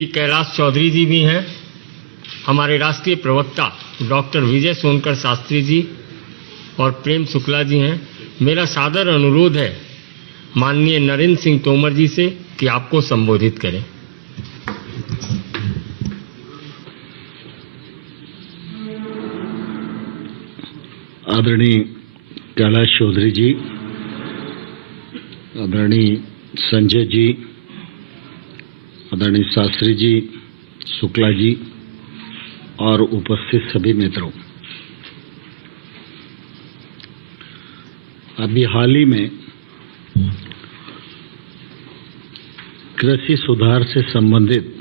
कैलाश चौधरी जी भी हैं, हमारे राष्ट्रीय प्रवक्ता डॉक्टर विजय सोनकर शास्त्री जी और प्रेम शुक्ला जी हैं। मेरा सादर अनुरोध है माननीय नरेंद्र सिंह तोमर जी से कि आपको संबोधित करें। आदरणीय कैलाश चौधरी जी, आदरणीय संजय जी, आदरणीय शास्त्री जी, शुक्ला जी और उपस्थित सभी मित्रों, अभी हाल ही में कृषि सुधार से संबंधित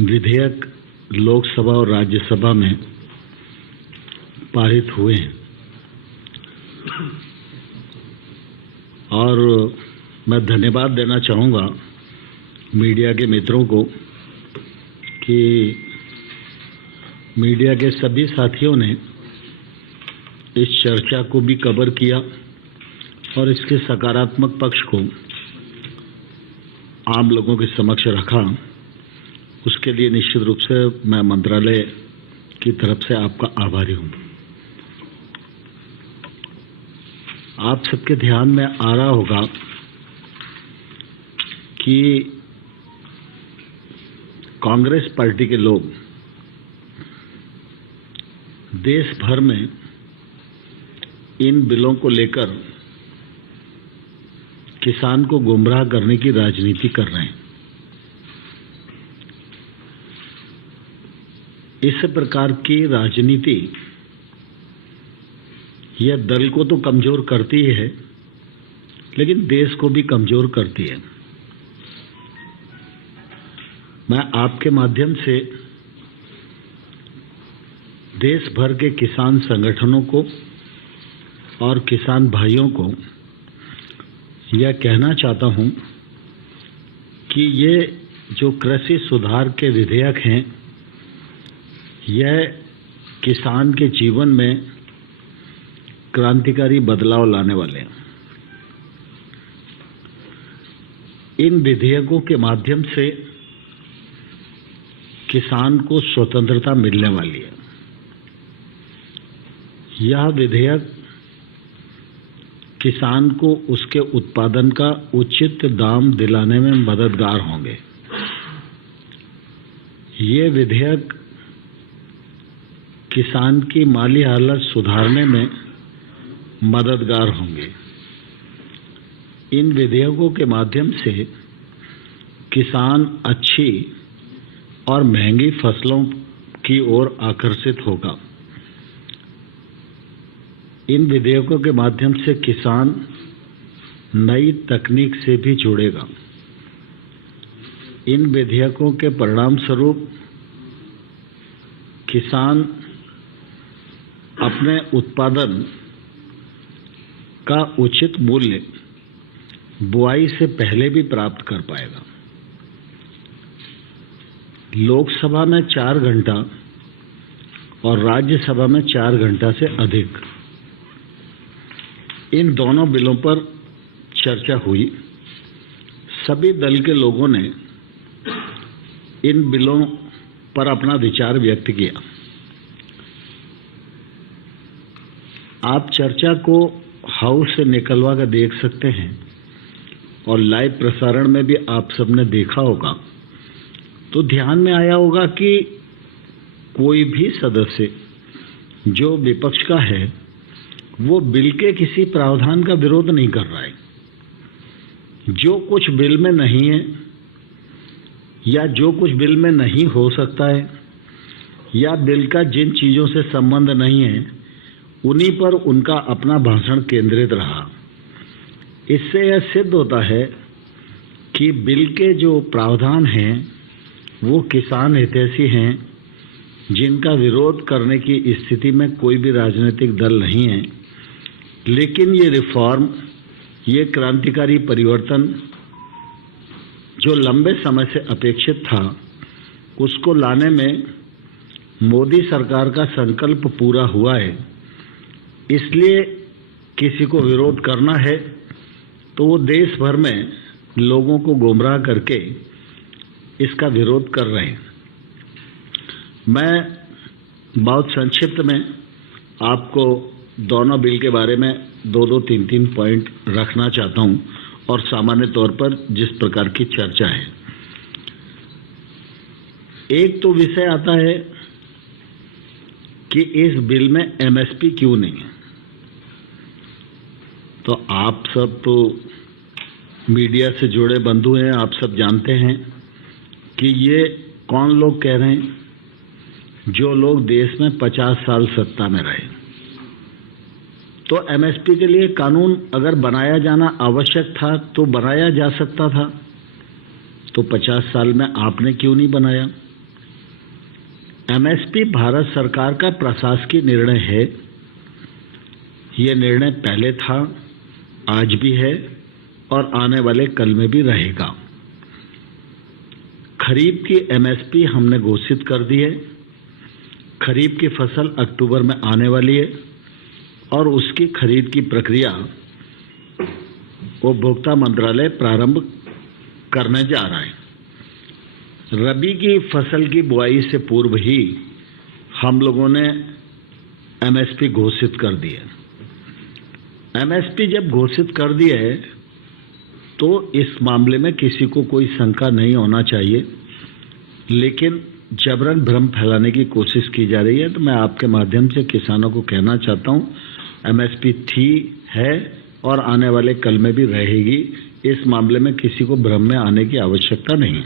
विधेयक लोकसभा और राज्यसभा में पारित हुए हैं और मैं धन्यवाद देना चाहूँगा मीडिया के मित्रों को कि मीडिया के सभी साथियों ने इस चर्चा को भी कवर किया और इसके सकारात्मक पक्ष को आम लोगों के समक्ष रखा। उसके लिए निश्चित रूप से मैं मंत्रालय की तरफ से आपका आभारी हूँ। आप सबके ध्यान में आ रहा होगा कि कांग्रेस पार्टी के लोग देश भर में इन बिलों को लेकर किसान को गुमराह करने की राजनीति कर रहे हैं। इस प्रकार की राजनीति यह दल को तो कमजोर करती है, लेकिन देश को भी कमजोर करती है। मैं आपके माध्यम से देश भर के किसान संगठनों को और किसान भाइयों को यह कहना चाहता हूं कि ये जो कृषि सुधार के विधेयक हैं, यह किसान के जीवन में क्रांतिकारी बदलाव लाने वाले हैं। इन विधेयकों के माध्यम से किसान को स्वतंत्रता मिलने वाली है। यह विधेयक किसान को उसके उत्पादन का उचित दाम दिलाने में मददगार होंगे। ये विधेयक किसान की माली हालत सुधारने में मददगार होंगे। इन विधेयकों के माध्यम से किसान अच्छी और महंगी फसलों की ओर आकर्षित होगा। इन विधेयकों के माध्यम से किसान नई तकनीक से भी जुड़ेगा। इन विधेयकों के परिणाम स्वरूप किसान अपने उत्पादन का उचित मूल्य बुआई से पहले भी प्राप्त कर पाएगा। लोकसभा में 4 घंटा और राज्यसभा में 4 घंटा से अधिक इन दोनों बिलों पर चर्चा हुई। सभी दल के लोगों ने इन बिलों पर अपना विचार व्यक्त किया। आप चर्चा को हाउस से निकलवा कर देख सकते हैं और लाइव प्रसारण में भी आप सबने देखा होगा, तो ध्यान में आया होगा कि कोई भी सदस्य जो विपक्ष का है वो बिल के किसी प्रावधान का विरोध नहीं कर रहा है। जो कुछ बिल में नहीं है या जो कुछ बिल में नहीं हो सकता है या बिल का जिन चीजों से संबंध नहीं है, उन्हीं पर उनका अपना भाषण केंद्रित रहा। इससे यह सिद्ध होता है कि बिल के जो प्रावधान हैं वो किसान हितैषी हैं, जिनका विरोध करने की स्थिति में कोई भी राजनीतिक दल नहीं है। लेकिन ये रिफॉर्म, ये क्रांतिकारी परिवर्तन जो लंबे समय से अपेक्षित था, उसको लाने में मोदी सरकार का संकल्प पूरा हुआ है। इसलिए किसी को विरोध करना है तो वो देश भर में लोगों को गुमराह करके इसका विरोध कर रहे हैं। मैं बहुत संक्षिप्त में आपको दोनों बिल के बारे में 2-2, 3-3 पॉइंट रखना चाहता हूं और सामान्य तौर पर जिस प्रकार की चर्चा है। एक तो विषय आता है कि इस बिल में एमएसपी क्यों नहीं है। तो आप सब तो मीडिया से जुड़े बंधु हैं, आप सब जानते हैं कि ये कौन लोग कह रहे हैं, जो लोग देश में 50 साल सत्ता में रहे। तो एमएसपी के लिए कानून अगर बनाया जाना आवश्यक था तो बनाया जा सकता था, तो 50 साल में आपने क्यों नहीं बनाया। एमएसपी भारत सरकार का प्रशासकीय निर्णय है। ये निर्णय पहले था, आज भी है और आने वाले कल में भी रहेगा। खरीफ की एमएसपी हमने घोषित कर दी है। खरीफ की फसल अक्टूबर में आने वाली है और उसकी खरीद की प्रक्रिया उपभोक्ता मंत्रालय प्रारंभ करने जा रहा है। रबी की फसल की बुआई से पूर्व ही हम लोगों ने एमएसपी घोषित कर दी है। एमएसपी जब घोषित कर दी है तो इस मामले में किसी को कोई शंका नहीं होना चाहिए, लेकिन जबरन भ्रम फैलाने की कोशिश की जा रही है। तो मैं आपके माध्यम से किसानों को कहना चाहता हूं, एमएसपी थी, है और आने वाले कल में भी रहेगी। इस मामले में किसी को भ्रम में आने की आवश्यकता नहीं है।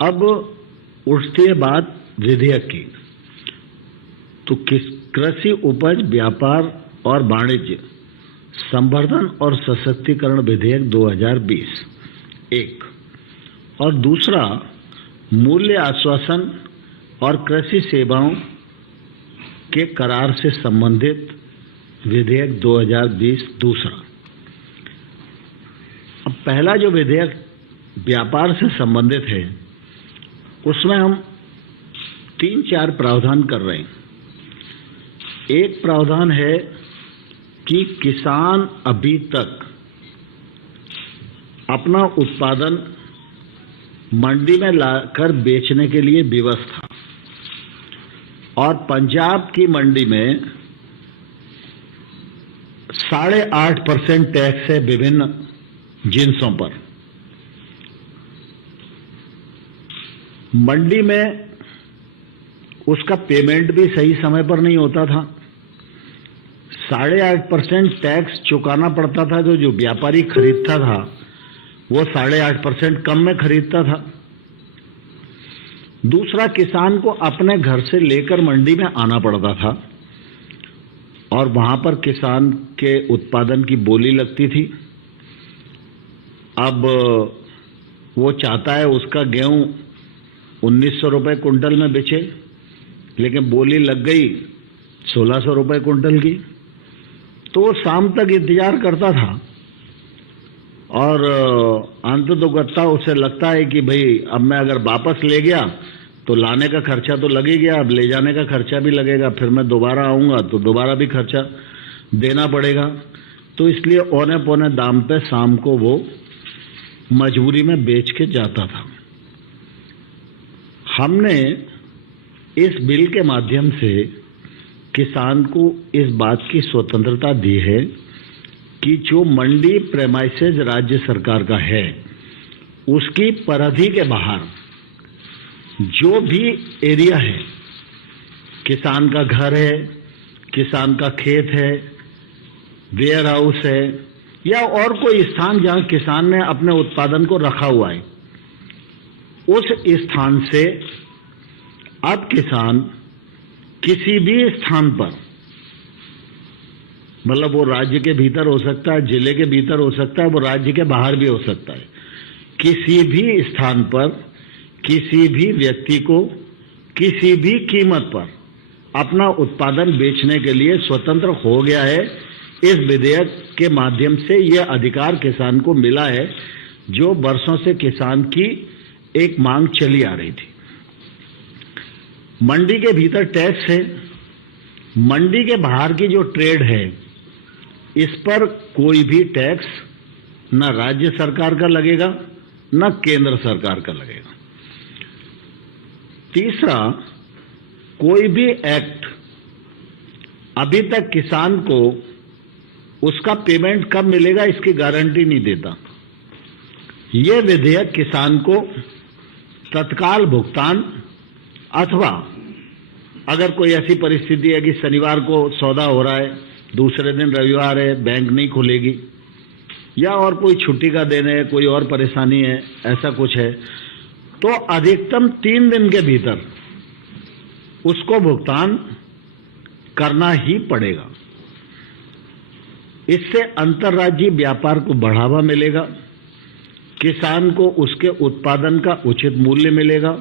अब उठती है बात विधेयक की। तो कृषि उपज व्यापार और वाणिज्य संवर्धन और सशक्तिकरण विधेयक 2020 एक, और दूसरा मूल्य आश्वासन और कृषि सेवाओं के करार से संबंधित विधेयक 2020 दूसरा। अब पहला जो विधेयक व्यापार से संबंधित है उसमें हम 3-4 प्रावधान कर रहे हैं। एक प्रावधान है कि किसान अभी तक अपना उत्पादन मंडी में लाकर बेचने के लिए विवश था और पंजाब की मंडी में 8.5% टैक्स है विभिन्न जिन्सों पर। मंडी में उसका पेमेंट भी सही समय पर नहीं होता था। 8.5% टैक्स चुकाना पड़ता था। जो व्यापारी खरीदता था वो 8.5% कम में खरीदता था। दूसरा, किसान को अपने घर से लेकर मंडी में आना पड़ता था और वहां पर किसान के उत्पादन की बोली लगती थी। अब वो चाहता है उसका गेहूं 1900 रुपए कुंटल में बेचे, लेकिन बोली लग गई 1600 रुपए कुंटल की। तो वो शाम तक इंतजार करता था और अंततोगत्ता उसे लगता है कि भाई अब मैं अगर वापस ले गया तो लाने का खर्चा तो लग ही गया, अब ले जाने का खर्चा भी लगेगा, फिर मैं दोबारा आऊंगा तो दोबारा भी खर्चा देना पड़ेगा। तो इसलिए औने पौने दाम पे शाम को वो मजबूरी में बेच के जाता था। हमने इस बिल के माध्यम से किसान को इस बात की स्वतंत्रता दी है कि जो मंडी प्रेमाइसेज राज्य सरकार का है उसकी परिधि के बाहर जो भी एरिया है, किसान का घर है, किसान का खेत है, वेयर हाउस है या और कोई स्थान जहां किसान ने अपने उत्पादन को रखा हुआ है, उस स्थान से अब किसान किसी भी स्थान पर, मतलब वो राज्य के भीतर हो सकता है, जिले के भीतर हो सकता है, वो राज्य के बाहर भी हो सकता है, किसी भी स्थान पर किसी भी व्यक्ति को किसी भी कीमत पर अपना उत्पादन बेचने के लिए स्वतंत्र हो गया है। इस विधेयक के माध्यम से यह अधिकार किसान को मिला है, जो वर्षों से किसान की एक मांग चली आ रही थी। मंडी के भीतर टैक्स है, मंडी के बाहर की जो ट्रेड है इस पर कोई भी टैक्स न राज्य सरकार का लगेगा न केंद्र सरकार का लगेगा। तीसरा, कोई भी एक्ट अभी तक किसान को उसका पेमेंट कब मिलेगा इसकी गारंटी नहीं देता। यह विधेयक किसान को तत्काल भुगतान अथवा अगर कोई ऐसी परिस्थिति है कि शनिवार को सौदा हो रहा है, दूसरे दिन रविवार है, बैंक नहीं खुलेगी, या और कोई छुट्टी का दिन है, कोई और परेशानी है, ऐसा कुछ है, तो अधिकतम 3 दिन के भीतर उसको भुगतान करना ही पड़ेगा। इससे अंतर्राज्यीय व्यापार को बढ़ावा मिलेगा, किसान को उसके उत्पादन का उचित मूल्य मिलेगा।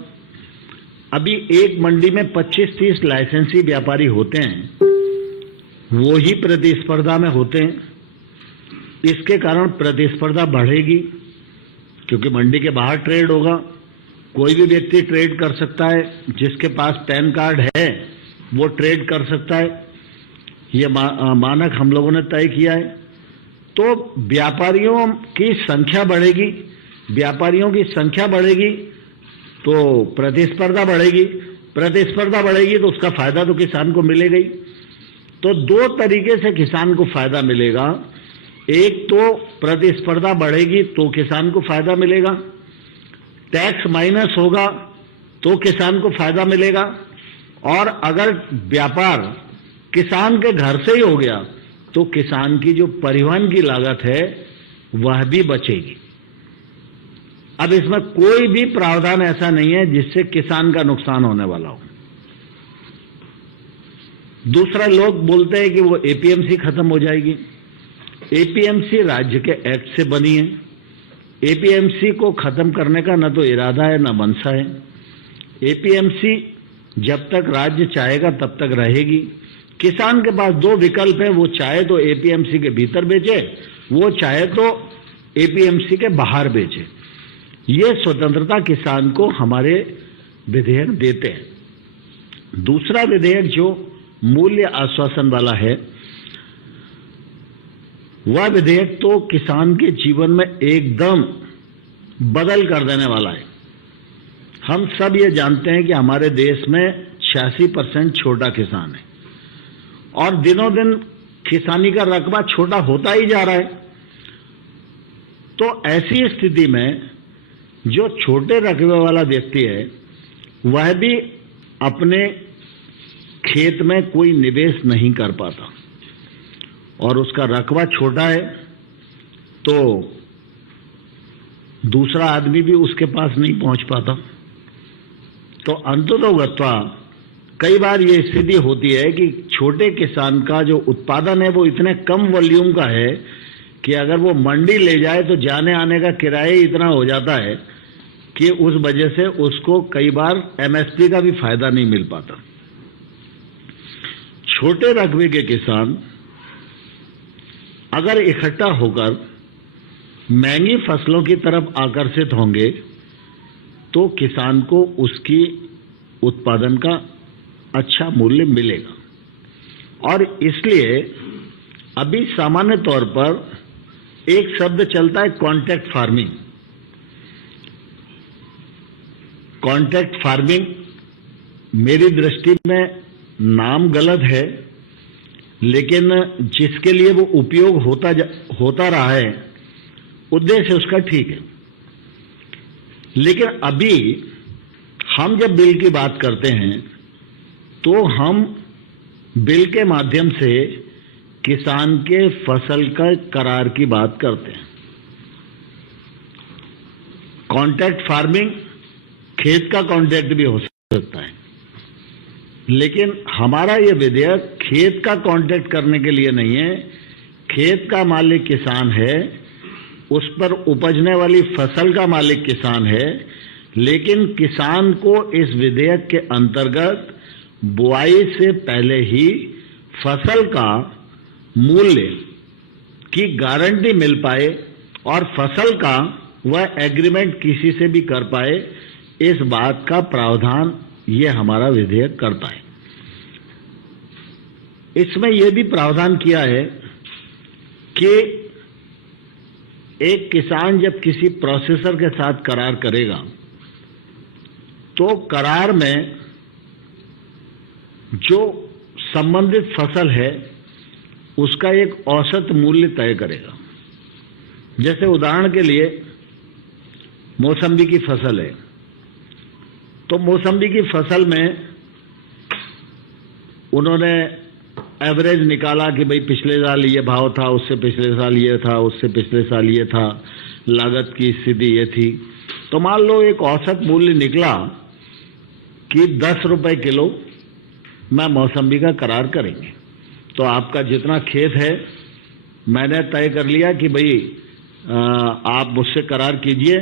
अभी एक मंडी में 25-30 लाइसेंसी व्यापारी होते हैं, वो ही प्रतिस्पर्धा में होते हैं। इसके कारण प्रतिस्पर्धा बढ़ेगी, क्योंकि मंडी के बाहर ट्रेड होगा, कोई भी व्यक्ति ट्रेड कर सकता है, जिसके पास पैन कार्ड है वो ट्रेड कर सकता है। ये मानक हम लोगों ने तय किया है। तो व्यापारियों की संख्या बढ़ेगी, व्यापारियों की संख्या बढ़ेगी तो प्रतिस्पर्धा बढ़ेगी, प्रतिस्पर्धा बढ़ेगी तो उसका फायदा तो किसान को मिलेगा ही। तो 2 तरीके से किसान को फायदा मिलेगा। एक तो प्रतिस्पर्धा बढ़ेगी तो किसान को फायदा मिलेगा, टैक्स माइनस होगा तो किसान को फायदा मिलेगा, और अगर व्यापार किसान के घर से ही हो गया तो किसान की जो परिवहन की लागत है वह भी बचेगी। अब इसमें कोई भी प्रावधान ऐसा नहीं है जिससे किसान का नुकसान होने वाला हो। दूसरा, लोग बोलते हैं कि वो एपीएमसी खत्म हो जाएगी। एपीएमसी राज्य के एक्ट से बनी है। एपीएमसी को खत्म करने का न तो इरादा है न मंशा है। एपीएमसी जब तक राज्य चाहेगा तब तक रहेगी। किसान के पास 2 विकल्प हैं, वो चाहे तो एपीएमसी के भीतर बेचे, वो चाहे तो एपीएमसी के बाहर बेचे। ये स्वतंत्रता किसान को हमारे विधेयक देते हैं। दूसरा विधेयक जो मूल्य आश्वासन वाला है, वह विधेयक तो किसान के जीवन में एकदम बदल कर देने वाला है। हम सब ये जानते हैं कि हमारे देश में 86% छोटा किसान है और दिनों दिन किसानी का रकबा छोटा होता ही जा रहा है। तो ऐसी स्थिति में जो छोटे रकबे वाला व्यक्ति है वह भी अपने खेत में कोई निवेश नहीं कर पाता, और उसका रकबा छोटा है तो दूसरा आदमी भी उसके पास नहीं पहुंच पाता। तो अंततोगत्वा कई बार ये स्थिति होती है कि छोटे किसान का जो उत्पादन है वो इतने कम वॉल्यूम का है कि अगर वो मंडी ले जाए तो जाने आने का किराया ही इतना हो जाता है कि उस वजह से उसको कई बार एमएसपी का भी फायदा नहीं मिल पाता। छोटे रकबे के किसान अगर इकट्ठा होकर महंगी फसलों की तरफ आकर्षित होंगे तो किसान को उसकी उत्पादन का अच्छा मूल्य मिलेगा। और इसलिए अभी सामान्य तौर पर एक शब्द चलता है कॉन्ट्रैक्ट फार्मिंग। कॉन्ट्रैक्ट फार्मिंग मेरी दृष्टि में नाम गलत है, लेकिन जिसके लिए वो उपयोग होता रहा है उद्देश्य उसका ठीक है। लेकिन अभी हम जब बिल की बात करते हैं तो हम बिल के माध्यम से किसान के फसल का करार की बात करते हैं। कॉन्ट्रैक्ट फार्मिंग खेत का कॉन्ट्रैक्ट भी हो सकता है, लेकिन हमारा ये विधेयक खेत का कॉन्ट्रैक्ट करने के लिए नहीं है। खेत का मालिक किसान है, उस पर उपजने वाली फसल का मालिक किसान है, लेकिन किसान को इस विधेयक के अंतर्गत बुआई से पहले ही फसल का मूल्य की गारंटी मिल पाए और फसल का वह एग्रीमेंट किसी से भी कर पाए, इस बात का प्रावधान ये हमारा विधेयक करता है। इसमें यह भी प्रावधान किया है कि एक किसान जब किसी प्रोसेसर के साथ करार करेगा तो करार में जो संबंधित फसल है उसका एक औसत मूल्य तय करेगा। जैसे उदाहरण के लिए मौसम्बी की फसल है, तो मौसम्बी की फसल में उन्होंने एवरेज निकाला कि भाई पिछले साल ये भाव था, उससे पिछले साल ये था, उससे पिछले साल ये था, लागत की स्थिति ये थी। तो मान लो एक औसत मूल्य निकला कि 10 रुपए किलो में मौसम्बी का करार करेंगे। तो आपका जितना खेत है मैंने तय कर लिया कि भाई आप मुझसे करार कीजिए,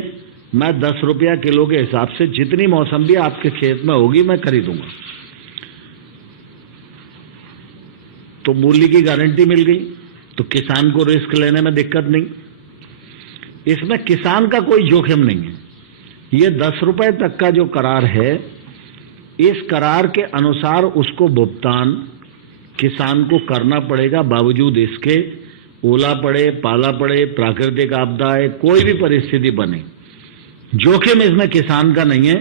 मैं 10 रुपया किलो के हिसाब से जितनी मौसम्बी आपके खेत में होगी मैं खरीदूंगा। तो मूल्य की गारंटी मिल गई, तो किसान को रिस्क लेने में दिक्कत नहीं। इसमें किसान का कोई जोखिम नहीं है। ये 10 रुपए तक का जो करार है, इस करार के अनुसार उसको भुगतान किसान को करना पड़ेगा, बावजूद इसके ओला पड़े, पाला पड़े, प्राकृतिक आपदाएं, कोई भी परिस्थिति बने। जोखिम इसमें किसान का नहीं है।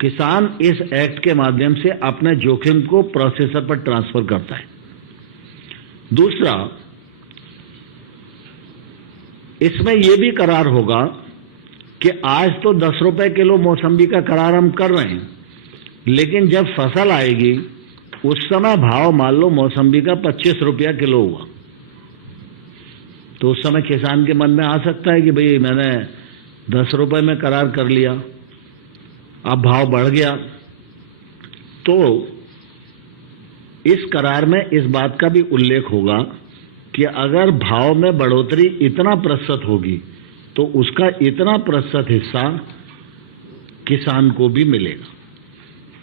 किसान इस एक्ट के माध्यम से अपने जोखिम को प्रोसेसर पर ट्रांसफर करता है। दूसरा, इसमें यह भी करार होगा कि आज तो 10 रुपए किलो मौसम्बी का करार हम कर रहे हैं, लेकिन जब फसल आएगी उस समय भाव मान लो मौसम्बी का 25 रुपया किलो हुआ, तो उस समय किसान के मन में आ सकता है कि भाई मैंने 10 रुपए में करार कर लिया, अब भाव बढ़ गया। तो इस करार में इस बात का भी उल्लेख होगा कि अगर भाव में बढ़ोतरी इतना प्रतिशत होगी तो उसका इतना प्रतिशत हिस्सा किसान को भी मिलेगा।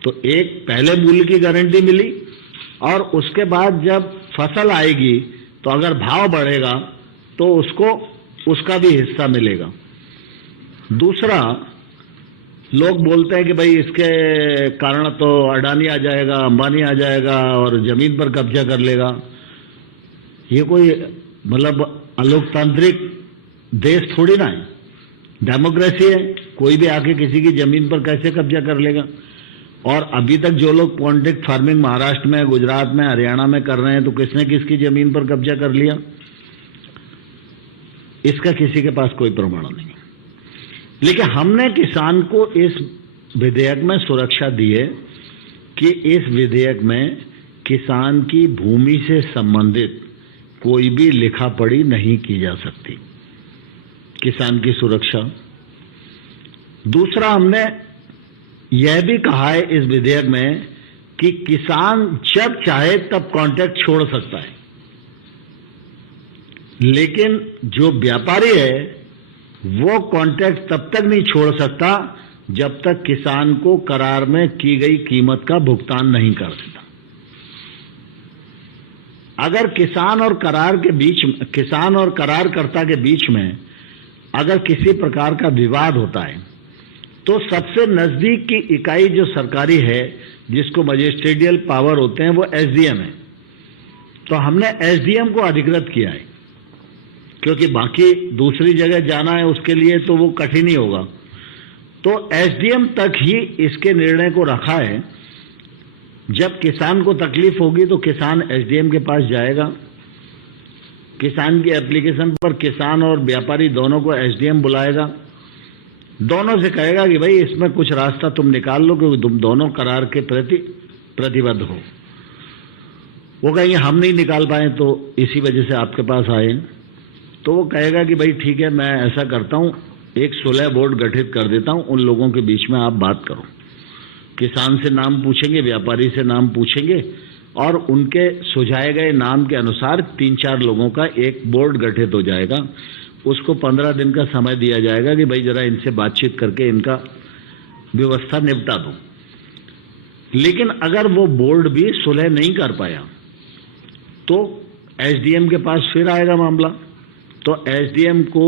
तो एक पहले मूल्य की गारंटी मिली, और उसके बाद जब फसल आएगी तो अगर भाव बढ़ेगा तो उसको उसका भी हिस्सा मिलेगा। दूसरा, लोग बोलते हैं कि भाई इसके कारण तो अडानी आ जाएगा, अंबानी आ जाएगा और जमीन पर कब्जा कर लेगा। ये कोई मतलब अलोकतांत्रिक देश थोड़ी ना है, डेमोक्रेसी है, कोई भी आके किसी की जमीन पर कैसे कब्जा कर लेगा। और अभी तक जो लोग कॉन्ट्रैक्ट फार्मिंग महाराष्ट्र में, गुजरात में, हरियाणा में कर रहे हैं, तो किसने किसकी जमीन पर कब्जा कर लिया, इसका किसी के पास कोई प्रमाण नहीं है। लेकिन हमने किसान को इस विधेयक में सुरक्षा दी है कि इस विधेयक में किसान की भूमि से संबंधित कोई भी लिखा पढ़ी नहीं की जा सकती, किसान की सुरक्षा। दूसरा, हमने यह भी कहा है इस विधेयक में कि किसान जब चाहे तब कॉन्ट्रैक्ट छोड़ सकता है, लेकिन जो व्यापारी है वो कॉन्ट्रैक्ट तब तक नहीं छोड़ सकता जब तक किसान को करार में की गई कीमत का भुगतान नहीं कर देता। अगर किसान और करारकर्ता के बीच में अगर किसी प्रकार का विवाद होता है तो सबसे नजदीक की इकाई जो सरकारी है, जिसको मजिस्ट्रेटियल पावर होते हैं, वो एसडीएम है। तो हमने एसडीएम को अधिकृत किया है, क्योंकि बाकी दूसरी जगह जाना है उसके लिए तो वो कठिन ही होगा। तो एसडीएम तक ही इसके निर्णय को रखा है। जब किसान को तकलीफ होगी तो किसान एसडीएम के पास जाएगा। किसान की एप्लीकेशन पर किसान और व्यापारी दोनों को एसडीएम बुलाएगा, दोनों से कहेगा कि भाई इसमें कुछ रास्ता तुम निकाल लो, क्योंकि तुम दोनों करार के प्रति प्रतिबद्ध हो। वो कहेंगे हम नहीं निकाल पाए तो इसी वजह से आपके पास आए। तो वो कहेगा कि भाई ठीक है, मैं ऐसा करता हूं, एक सुलह बोर्ड गठित कर देता हूं, उन लोगों के बीच में आप बात करो। किसान से नाम पूछेंगे, व्यापारी से नाम पूछेंगे, और उनके सुझाए गए नाम के अनुसार 3-4 लोगों का एक बोर्ड गठित हो जाएगा। उसको 15 दिन का समय दिया जाएगा कि भाई जरा इनसे बातचीत करके इनका व्यवस्था निपटा दो। लेकिन अगर वो बोर्ड भी सुलह नहीं कर पाया तो एसडीएम के पास फिर आएगा मामला। तो एसडीएम को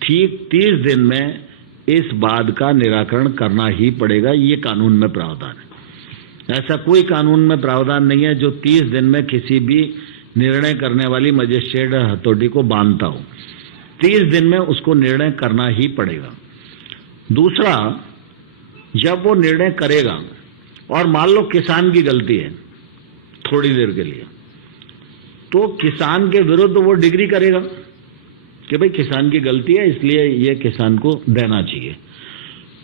ठीक 30 दिन में इस बात का निराकरण करना ही पड़ेगा। ये कानून में प्रावधान है। ऐसा कोई कानून में प्रावधान नहीं है जो 30 दिन में किसी भी निर्णय करने वाली मजिस्ट्रेट हथौड़ी को बांधता हो। 30 दिन में उसको निर्णय करना ही पड़ेगा। दूसरा, जब वो निर्णय करेगा और मान लो किसान की गलती है थोड़ी देर के लिए, तो किसान के विरुद्ध वो डिग्री करेगा कि भाई किसान की गलती है इसलिए ये किसान को देना चाहिए।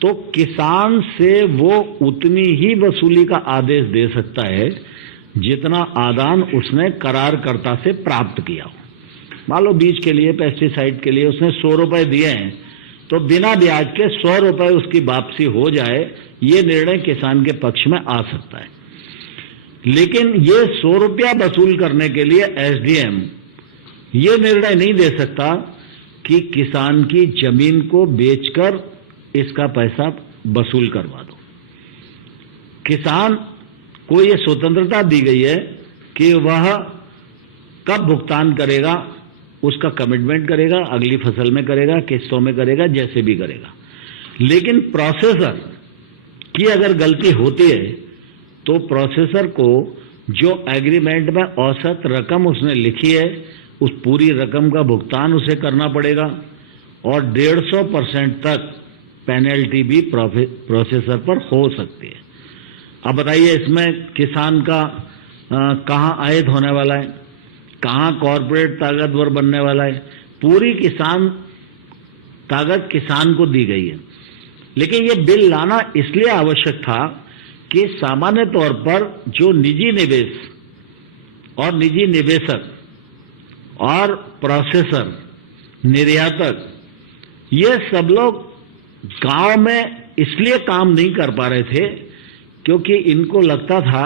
तो किसान से वो उतनी ही वसूली का आदेश दे सकता है जितना आदान उसने करारकर्ता से प्राप्त किया हो। मान लो बीज के लिए, पेस्टिसाइड के लिए उसने 100 रुपए दिए हैं, तो बिना ब्याज के 100 रुपए उसकी वापसी हो जाए, ये निर्णय किसान के पक्ष में आ सकता है। लेकिन ये 100 रुपया वसूल करने के लिए एसडीएम ये निर्णय नहीं दे सकता कि किसान की जमीन को बेचकर इसका पैसा वसूल करवा दो। किसान को ये स्वतंत्रता दी गई है कि वह कब भुगतान करेगा, उसका कमिटमेंट करेगा, अगली फसल में करेगा, किस्तों में करेगा, जैसे भी करेगा। लेकिन प्रोसेसर की अगर गलती होती है तो प्रोसेसर को जो एग्रीमेंट में औसत रकम उसने लिखी है उस पूरी रकम का भुगतान उसे करना पड़ेगा और 150% तक पेनल्टी भी प्रोसेसर पर हो सकती है। अब बताइए इसमें किसान का कहां आयत होने वाला है, कहां कॉर्पोरेट ताकतवर बनने वाला है। पूरी किसान ताकत किसान को दी गई है। लेकिन ये बिल लाना इसलिए आवश्यक था कि सामान्य तौर पर जो निजी निवेश और निजी निवेशक और प्रोसेसर, निर्यातक, ये सब लोग गांव में इसलिए काम नहीं कर पा रहे थे क्योंकि इनको लगता था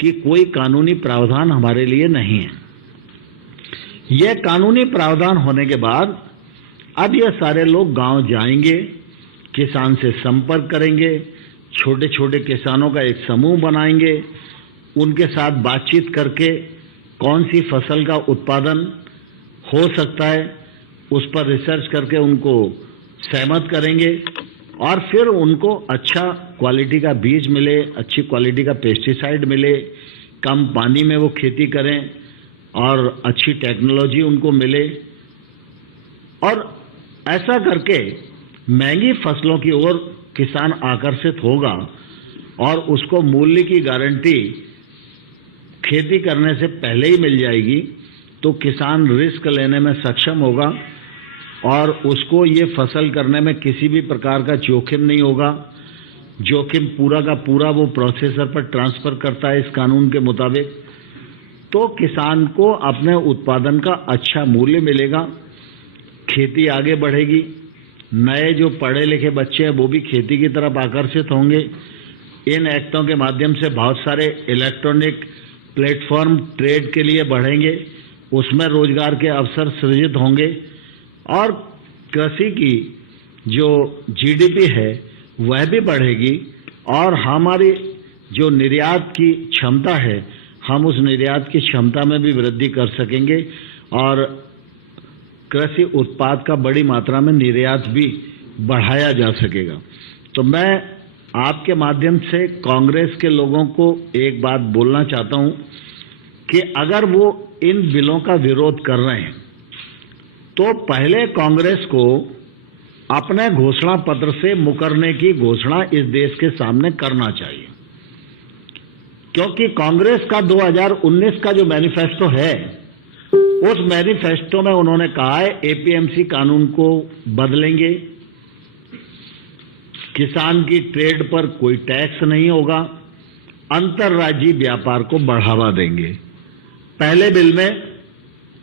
कि कोई कानूनी प्रावधान हमारे लिए नहीं है। यह कानूनी प्रावधान होने के बाद अब ये सारे लोग गांव जाएंगे, किसान से संपर्क करेंगे, छोटे छोटे किसानों का एक समूह बनाएंगे, उनके साथ बातचीत करके कौन सी फसल का उत्पादन हो सकता है उस पर रिसर्च करके उनको सहमत करेंगे और फिर उनको अच्छा क्वालिटी का बीज मिले, अच्छी क्वालिटी का पेस्टिसाइड मिले, कम पानी में वो खेती करें और अच्छी टेक्नोलॉजी उनको मिले। और ऐसा करके महंगी फसलों की ओर किसान आकर्षित होगा और उसको मूल्य की गारंटी खेती करने से पहले ही मिल जाएगी, तो किसान रिस्क लेने में सक्षम होगा और उसको ये फसल करने में किसी भी प्रकार का जोखिम नहीं होगा। जोखिम पूरा का पूरा वो प्रोसेसर पर ट्रांसफर करता है इस कानून के मुताबिक। तो किसान को अपने उत्पादन का अच्छा मूल्य मिलेगा, खेती आगे बढ़ेगी, नए जो पढ़े लिखे बच्चे हैं वो भी खेती की तरफ आकर्षित होंगे। इन एक्टों के माध्यम से बहुत सारे इलेक्ट्रॉनिक प्लेटफॉर्म ट्रेड के लिए बढ़ेंगे, उसमें रोजगार के अवसर सृजित होंगे और कृषि की जो जीडीपी है वह भी बढ़ेगी और हमारी जो निर्यात की क्षमता है हम उस निर्यात की क्षमता में भी वृद्धि कर सकेंगे और कृषि उत्पाद का बड़ी मात्रा में निर्यात भी बढ़ाया जा सकेगा। तो मैं आपके माध्यम से कांग्रेस के लोगों को एक बात बोलना चाहता हूं कि अगर वो इन बिलों का विरोध कर रहे हैं तो पहले कांग्रेस को अपने घोषणा पत्र से मुकरने की घोषणा इस देश के सामने करना चाहिए, क्योंकि कांग्रेस का 2019 का जो मैनिफेस्टो है उस मैनिफेस्टो में उन्होंने कहा है एपीएमसी कानून को बदलेंगे, किसान की ट्रेड पर कोई टैक्स नहीं होगा, अंतर्राज्यीय व्यापार को बढ़ावा देंगे। पहले बिल में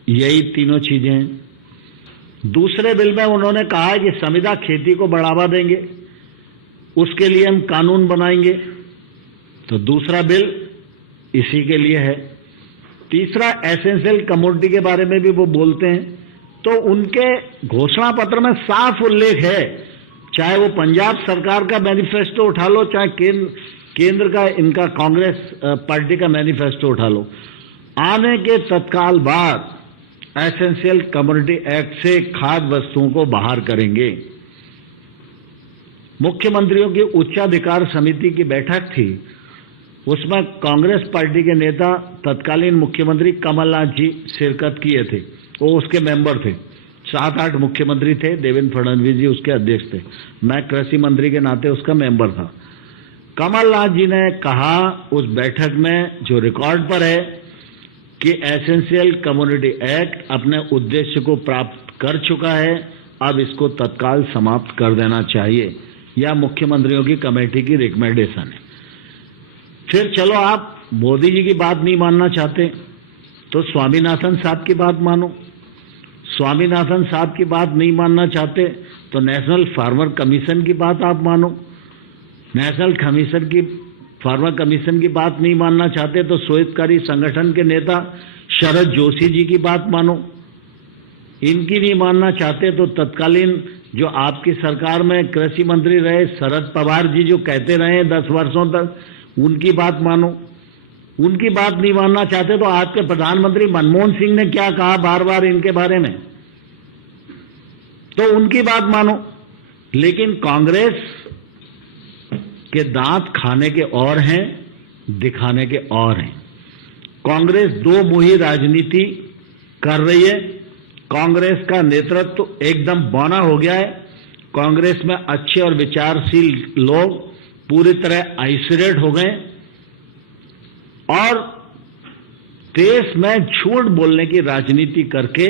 यही तीनों चीजें हैं। दूसरे बिल में उन्होंने कहा है कि संविदा खेती को बढ़ावा देंगे, उसके लिए हम कानून बनाएंगे। तो दूसरा बिल इसी के लिए है। तीसरा एसेंशियल कमोडिटी के बारे में भी वो बोलते हैं। तो उनके घोषणा पत्र में साफ उल्लेख है, चाहे वो पंजाब सरकार का मैनिफेस्टो उठा लो, चाहे केंद्र का इनका कांग्रेस पार्टी का मैनिफेस्टो उठा लो, आने के तत्काल बाद एसेंशियल कमोडिटी एक्ट से खाद्य वस्तुओं को बाहर करेंगे। मुख्यमंत्रियों की उच्चाधिकार समिति की बैठक थी उसमें कांग्रेस पार्टी के नेता तत्कालीन मुख्यमंत्री कमलनाथ जी शिरकत किए थे, वो उसके मेंबर थे। 7-8 मुख्यमंत्री थे, देवेंद्र फडणवीस जी उसके अध्यक्ष थे, मैं कृषि मंत्री के नाते उसका मेंबर था। कमलनाथ जी ने कहा उस बैठक में, जो रिकॉर्ड पर है, कि एसेंशियल कम्युनिटी एक्ट अपने उद्देश्य को प्राप्त कर चुका है, अब इसको तत्काल समाप्त कर देना चाहिए, या मुख्यमंत्रियों की कमेटी की रिकमेंडेशन है। फिर चलो आप मोदी जी की बात नहीं मानना चाहते तो स्वामीनाथन साहब की बात मानो, स्वामीनाथन साहब की बात नहीं मानना चाहते तो नेशनल फार्मर कमीशन की बात आप मानो, नेशनल फार्मर कमीशन की बात नहीं मानना चाहते तो श्वेतकारी संगठन के नेता शरद जोशी जी की बात मानो, इनकी नहीं मानना चाहते तो तत्कालीन जो आपकी सरकार में कृषि मंत्री रहे शरद पवार जी, जो कहते रहे 10 वर्षों तक, उनकी बात मानो। उनकी बात नहीं मानना चाहते तो आपके प्रधानमंत्री मनमोहन सिंह ने क्या कहा बार बार इनके बारे में, तो उनकी बात मानो। लेकिन कांग्रेस के दांत खाने के और हैं, दिखाने के और हैं। कांग्रेस दो मुही राजनीति कर रही है। कांग्रेस का नेतृत्व एकदम बौना हो गया है। कांग्रेस में अच्छे और विचारशील लोग पूरी तरह आइसोलेट हो गए और देश में झूठ बोलने की राजनीति करके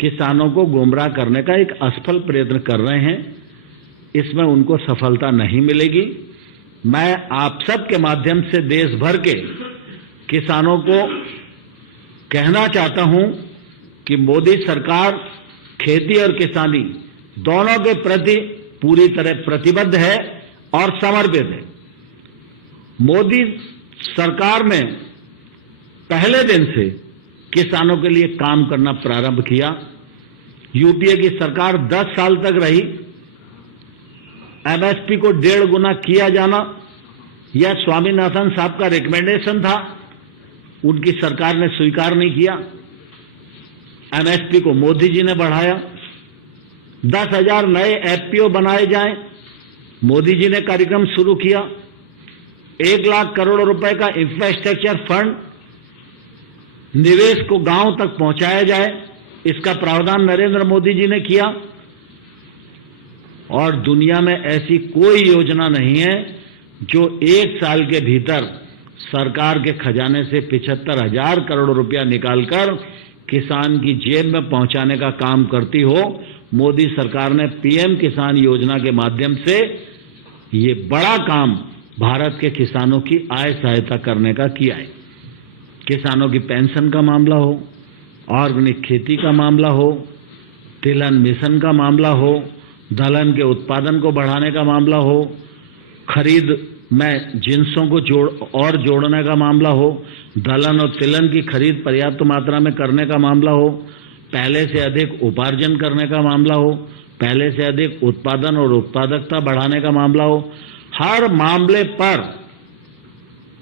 किसानों को गुमराह करने का एक असफल प्रयत्न कर रहे हैं। इसमें उनको सफलता नहीं मिलेगी। मैं आप सब के माध्यम से देश भर के किसानों को कहना चाहता हूं कि मोदी सरकार खेती और किसानी दोनों के प्रति पूरी तरह प्रतिबद्ध है और समर्पित है। मोदी सरकार ने पहले दिन से किसानों के लिए काम करना प्रारंभ किया। यूपीए की सरकार 10 साल तक रही। एमएसपी को 1.5 गुना किया जाना यह स्वामीनाथन साहब का रिकमेंडेशन था, उनकी सरकार ने स्वीकार नहीं किया। एमएसपी को मोदी जी ने बढ़ाया। 10,000 नए एफपीओ बनाए जाएं, मोदी जी ने कार्यक्रम शुरू किया। 1 लाख करोड़ रुपए का इंफ्रास्ट्रक्चर फंड निवेश को गांव तक पहुंचाया जाए, इसका प्रावधान नरेंद्र मोदी जी ने किया। और दुनिया में ऐसी कोई योजना नहीं है जो 1 साल के भीतर सरकार के खजाने से 75,000 करोड़ रुपया निकालकर किसान की जेब में पहुंचाने का काम करती हो। मोदी सरकार ने पीएम किसान योजना के माध्यम से ये बड़ा काम भारत के किसानों की आय सहायता करने का किया है। किसानों की पेंशन का मामला हो, ऑर्गेनिक खेती का मामला हो, तिलहन मिशन का मामला हो, दलहन के उत्पादन को बढ़ाने का मामला हो, खरीद में जिंसों को जोड़ने का मामला हो, दलहन और तिलहन की खरीद पर्याप्त मात्रा में करने का मामला हो, पहले से अधिक उपार्जन करने का मामला हो, पहले से अधिक उत्पादन और उत्पादकता बढ़ाने का मामला हो, हर मामले पर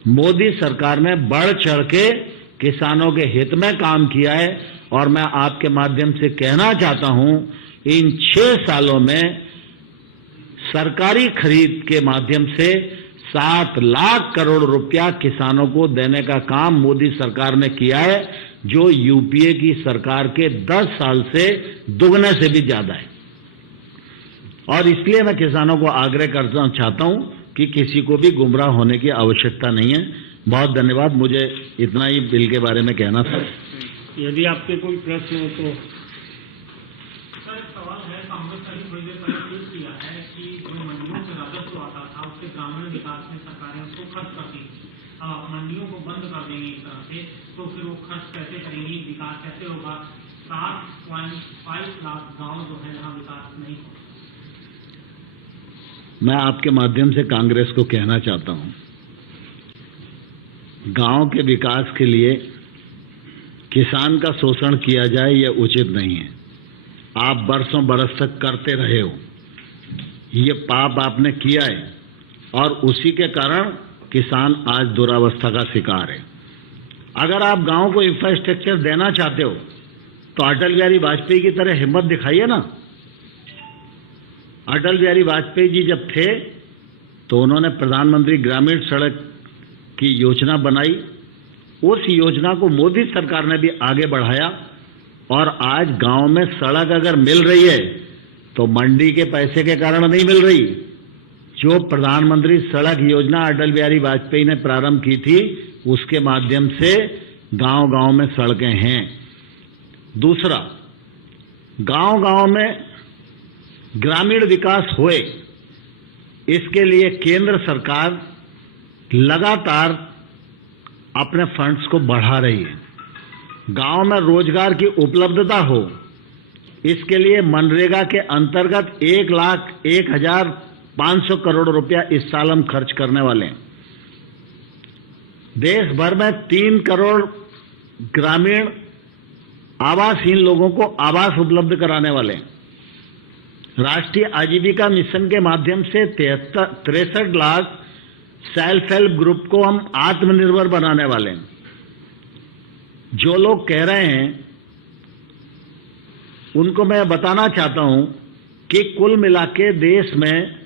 मोदी सरकार ने बढ़ चढ़ के किसानों के हित में काम किया है। और मैं आपके माध्यम से कहना चाहता हूं, इन 6 सालों में सरकारी खरीद के माध्यम से 7 लाख करोड़ रुपया किसानों को देने का काम मोदी सरकार ने किया है, जो यूपीए की सरकार के 10 साल से दुगने से भी ज्यादा है। और इसलिए मैं किसानों को आग्रह करना चाहता हूं कि किसी को भी गुमराह होने की आवश्यकता नहीं है। बहुत धन्यवाद, मुझे इतना ही बिल के बारे में कहना था। यदि आपके कोई प्रश्न हो तो। सर, सवाल है, कांग्रेस का थोड़ी देर पहले ट्वीट किया है कि जो मंडियों से राजस्व आता था उसके ग्रामीण विकास में सरकारें उसको खर्च करती, मंडियों को बंद कर देंगी एक तरह से, तो फिर वो खर्च कैसे करेंगी, विकास कैसे होगा? 7.5 लाख गाँव जो है जहाँ विकास नहीं होगा। मैं आपके माध्यम से कांग्रेस को कहना चाहता हूं, गांव के विकास के लिए किसान का शोषण किया जाए यह उचित नहीं है। आप बरसों बरस तक करते रहे हो, ये पाप आपने किया है और उसी के कारण किसान आज दुरावस्था का शिकार है। अगर आप गांव को इंफ्रास्ट्रक्चर देना चाहते हो तो अटल बिहारी वाजपेयी की तरह हिम्मत दिखाइए ना। अटल बिहारी वाजपेयी जी जब थे तो उन्होंने प्रधानमंत्री ग्रामीण सड़क की योजना बनाई। उस योजना को मोदी सरकार ने भी आगे बढ़ाया और आज गांव में सड़क अगर मिल रही है तो मंडी के पैसे के कारण नहीं मिल रही। जो प्रधानमंत्री सड़क योजना अटल बिहारी वाजपेयी ने प्रारंभ की थी, उसके माध्यम से गांव-गांव में सड़कें हैं। दूसरा, गांव-गांव में ग्रामीण विकास होए, इसके लिए केंद्र सरकार लगातार अपने फंड्स को बढ़ा रही है। गांव में रोजगार की उपलब्धता हो, इसके लिए मनरेगा के अंतर्गत 1,01,500 करोड़ रुपया इस साल हम खर्च करने वाले हैं। देश भर में 3 करोड़ ग्रामीण आवासहीन लोगों को आवास उपलब्ध कराने वाले हैं। राष्ट्रीय आजीविका मिशन के माध्यम से 63 लाख सेल्फ हेल्प ग्रुप को हम आत्मनिर्भर बनाने वाले हैं। जो लोग कह रहे हैं उनको मैं बताना चाहता हूं कि कुल मिला के देश में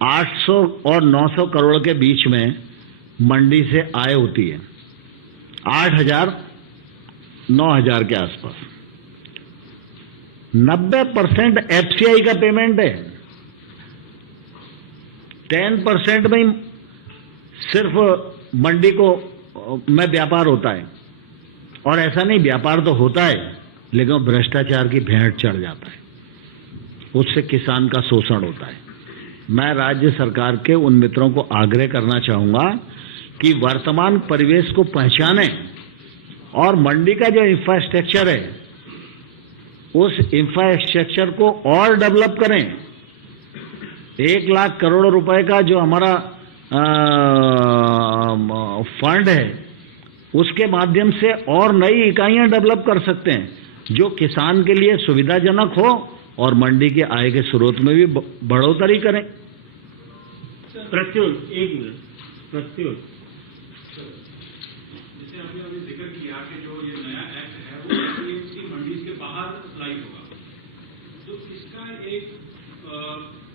800 और 900 करोड़ के बीच में मंडी से आय होती है, 8,000 9,000 के आसपास। 90% एफसीआई का पेमेंट है, 10% में सिर्फ मंडी को में व्यापार होता है। और ऐसा नहीं, व्यापार तो होता है लेकिन भ्रष्टाचार की भेंट चढ़ जाता है, उससे किसान का शोषण होता है। मैं राज्य सरकार के उन मित्रों को आग्रह करना चाहूंगा कि वर्तमान परिवेश को पहचानें और मंडी का जो इंफ्रास्ट्रक्चर है उस इंफ्रास्ट्रक्चर को और डेवलप करें। 1 लाख करोड़ रुपए का जो हमारा फंड है उसके माध्यम से और नई इकाइयां डेवलप कर सकते हैं जो किसान के लिए सुविधाजनक हो और मंडी के आय के स्रोत में भी बढ़ोतरी करें। प्रत्युत, 1 मिनट, प्रत्युत। जैसे आपने अभी जिक्र किया कि जो ये नया एक्ट है वो एपीएमसी मंडी के बाहर अप्लाई होगा, तो इसका एक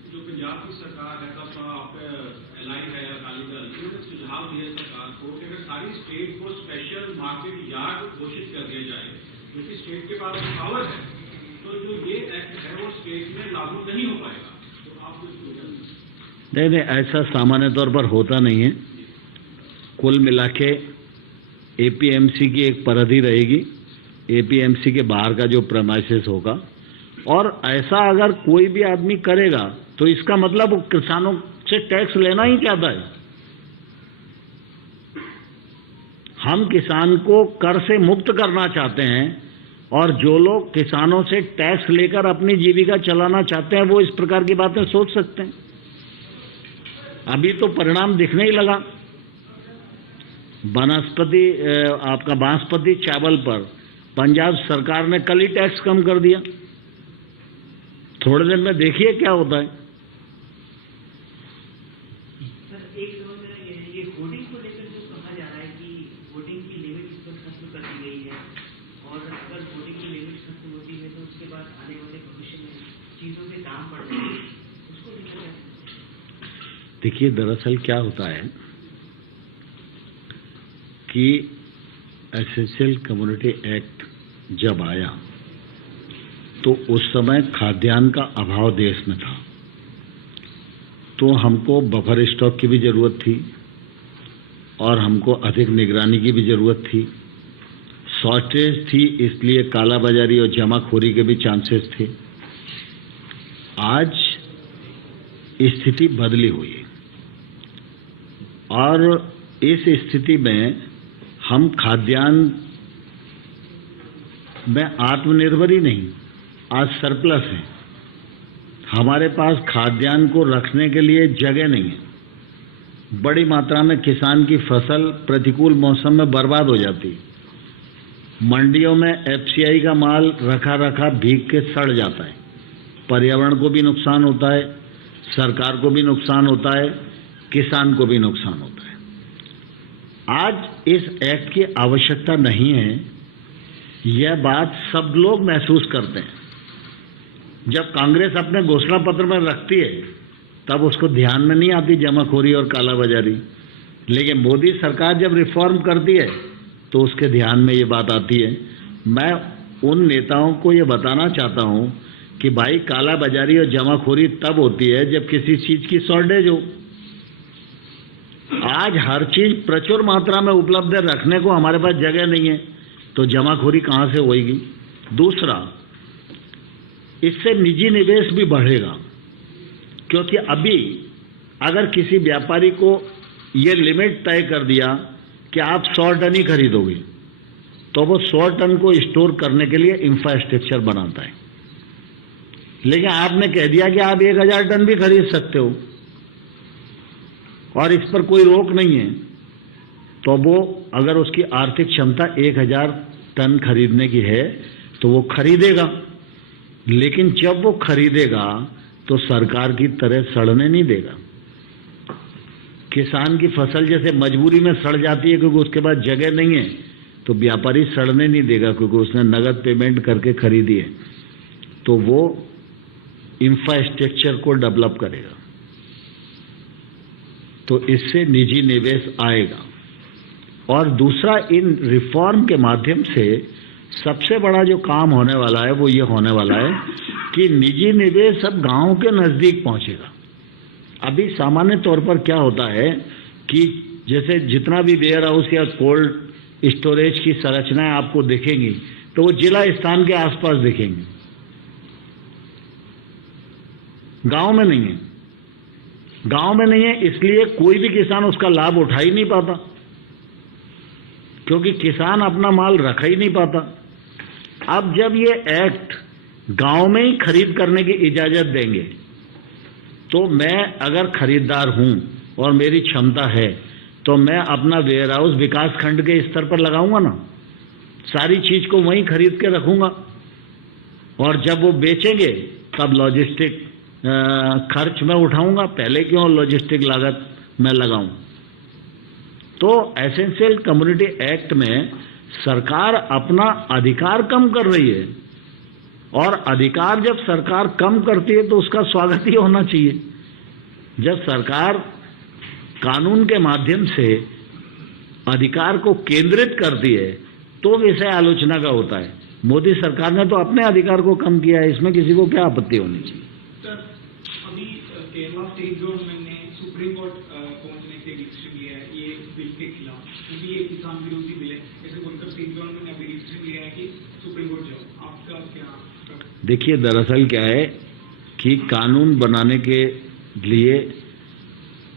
जो पंजाब की सरकार है, एलआई है या अकाली दल, इन्होंने सुझाव दिया सरकार को कि अगर सारी स्टेट को स्पेशल मार्केट यार्ड घोषित कर दिया जाए, क्योंकि स्टेट के पास पावर है, तो जो ये एक्ट है वो स्टेट में लागू नहीं हो पाएगा। तो आप नहीं, ऐसा सामान्य तौर पर होता नहीं है। कुल मिला के एपीएमसी की एक परिधि रहेगी, एपीएमसी के बाहर का जो प्रेमाइसेस होगा, और ऐसा अगर कोई भी आदमी करेगा तो इसका मतलब वो किसानों से टैक्स लेना ही चाहता है। हम किसान को कर से मुक्त करना चाहते हैं और जो लोग किसानों से टैक्स लेकर अपनी जीविका चलाना चाहते हैं वो इस प्रकार की बातें सोच सकते हैं। अभी तो परिणाम दिखने ही लगा। वनस्पति आपका बासमती चावल पर पंजाब सरकार ने कल ही टैक्स कम कर दिया। थोड़े दिन में देखिए क्या होता है। सर, एक सवाल मेरा ये होर्डिंग को लेकर जो कहा जा रहा है कि होर्डिंग की लिमिट इस पर खत्म कर दी गई है और अगर होर्डिंग की लिमिट खत्म होती है तो उसके बाद आने वाले भविष्य में चीजों के दाम बढ़ जाएंगे, उसको देखा जाए। देखिए, दरअसल क्या होता है कि एसेंशियल कम्युनिटी एक्ट जब आया तो उस समय खाद्यान्न का अभाव देश में था, तो हमको बफर स्टॉक की भी जरूरत थी और हमको अधिक निगरानी की भी जरूरत थी। शॉर्टेज थी, इसलिए कालाबाजारी और जमाखोरी के भी चांसेस थे। आज स्थिति बदली हुई है और इस स्थिति में हम खाद्यान्न में आत्मनिर्भर ही नहीं, आज सरप्लस है। हमारे पास खाद्यान्न को रखने के लिए जगह नहीं है। बड़ी मात्रा में किसान की फसल प्रतिकूल मौसम में बर्बाद हो जाती है। मंडियों में एफसीआई का माल रखा रखा भीग के सड़ जाता है। पर्यावरण को भी नुकसान होता है, सरकार को भी नुकसान होता है, किसान को भी नुकसान होता है। आज इस एक्ट की आवश्यकता नहीं है, यह बात सब लोग महसूस करते हैं। जब कांग्रेस अपने घोषणा पत्र में रखती है तब उसको ध्यान में नहीं आती जमाखोरी और कालाबाजारी। लेकिन मोदी सरकार जब रिफॉर्म करती है तो उसके ध्यान में ये बात आती है। मैं उन नेताओं को ये बताना चाहता हूं कि भाई कालाबाजारी और जमाखोरी तब होती है जब किसी चीज की शॉर्टेज हो। आज हर चीज प्रचुर मात्रा में उपलब्ध रखने को हमारे पास जगह नहीं है, तो जमाखोरी कहां से होगी। दूसरा, इससे निजी निवेश भी बढ़ेगा, क्योंकि अभी अगर किसी व्यापारी को ये लिमिट तय कर दिया कि आप 100 टन ही खरीदोगे, तो वो 100 टन को स्टोर करने के लिए इंफ्रास्ट्रक्चर बनाता है। लेकिन आपने कह दिया कि आप 1000 टन भी खरीद सकते हो और इस पर कोई रोक नहीं है, तो वो अगर उसकी आर्थिक क्षमता 1000 टन खरीदने की है तो वो खरीदेगा। लेकिन जब वो खरीदेगा तो सरकार की तरह सड़ने नहीं देगा। किसान की फसल जैसे मजबूरी में सड़ जाती है क्योंकि उसके पास जगह नहीं है, तो व्यापारी सड़ने नहीं देगा क्योंकि उसने नगद पेमेंट करके खरीदी है, तो वो इंफ्रास्ट्रक्चर को डेवलप करेगा, तो इससे निजी निवेश आएगा। और दूसरा, इन रिफॉर्म के माध्यम से सबसे बड़ा जो काम होने वाला है वो ये होने वाला है कि निजी निवेश अब गांव के नजदीक पहुंचेगा। अभी सामान्य तौर पर क्या होता है कि जैसे जितना भी वेयर हाउस या कोल्ड स्टोरेज की संरचनाएं आपको दिखेंगी तो वो जिला स्थान के आसपास दिखेंगी, गांव में नहीं है। गांव में नहीं है इसलिए कोई भी किसान उसका लाभ उठा ही नहीं पाता, क्योंकि किसान अपना माल रख ही नहीं पाता। अब जब ये एक्ट गांव में ही खरीद करने की इजाजत देंगे, तो मैं अगर खरीदार हूं और मेरी क्षमता है तो मैं अपना वेयर हाउस विकास खंड के स्तर पर लगाऊंगा ना, सारी चीज को वहीं खरीद के रखूंगा, और जब वो बेचेंगे तब लॉजिस्टिक खर्च मैं उठाऊंगा, पहले क्यों लॉजिस्टिक लागत मैं लगाऊं। तो एसेंशियल कम्युनिटी एक्ट में सरकार अपना अधिकार कम कर रही है, और अधिकार जब सरकार कम करती है तो उसका स्वागत ही होना चाहिए। जब सरकार कानून के माध्यम से अधिकार को केंद्रित करती है तो विषय आलोचना का होता है। मोदी सरकार ने तो अपने अधिकार को कम किया है, इसमें किसी को क्या आपत्ति होनी चाहिए। सर, अभी केरला स्टेट गवर्नमेंट ने सुप्रीम कोर्ट पहुंचने से डिसीजन लिया है ये बिल के खिलाफ, क्योंकि ये किसान विरोधी बिल है। जैसे बोलकर स्टेट गवर्नमेंट ने अभी डिसीजन लिया है कि सुप्रीम कोर्ट जाओ, आपका क्या? देखिए, दरअसल क्या है कि कानून बनाने के लिए